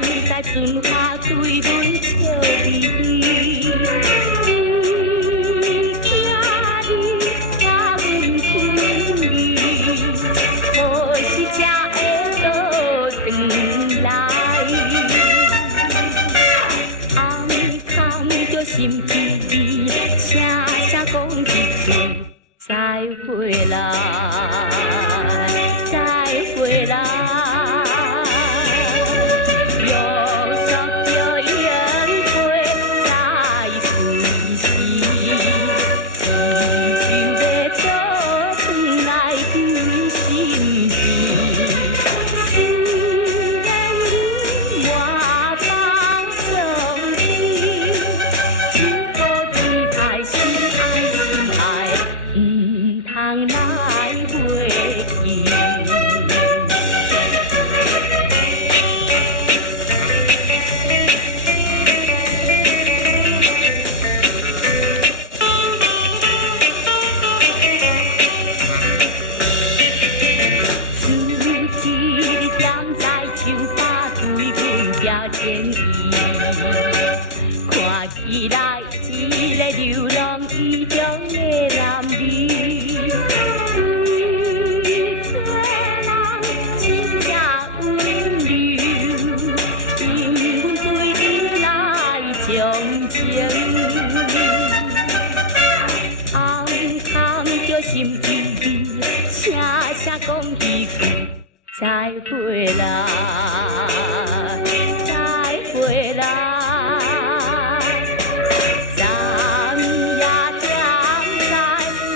人在春花对阮笑微微。心机，声声讲一句再会啦，再会啦。约束着缘配再归时，依旧要倒转来对心事。虽然你我放相思。通来袂记。自己踮在树下对阮寄歉意，看起来一个流浪意中的男儿。钟情，暗藏着心意，声声讲一句再会啦，再会啦。昨夜踮在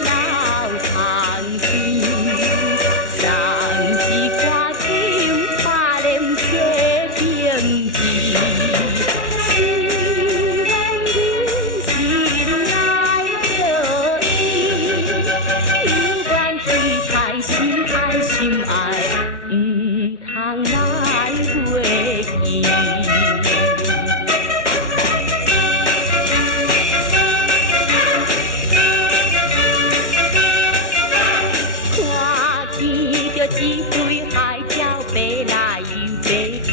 老窗边，送一歌酒，把念写平字。心爱，唔通来袂记。看见着一对海鸟飞来又飞去，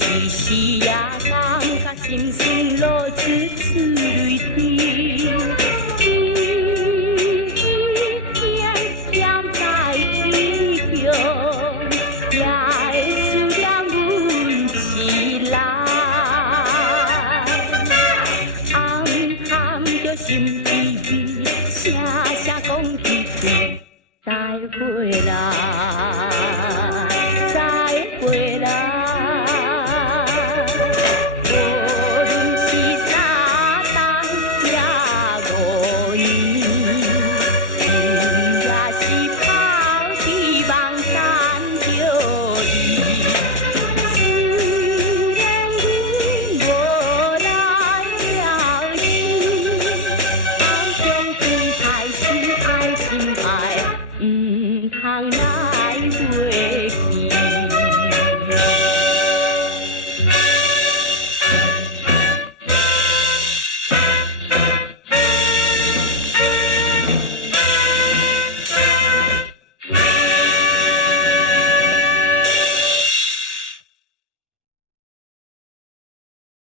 一时也人甲心酸落珠珠。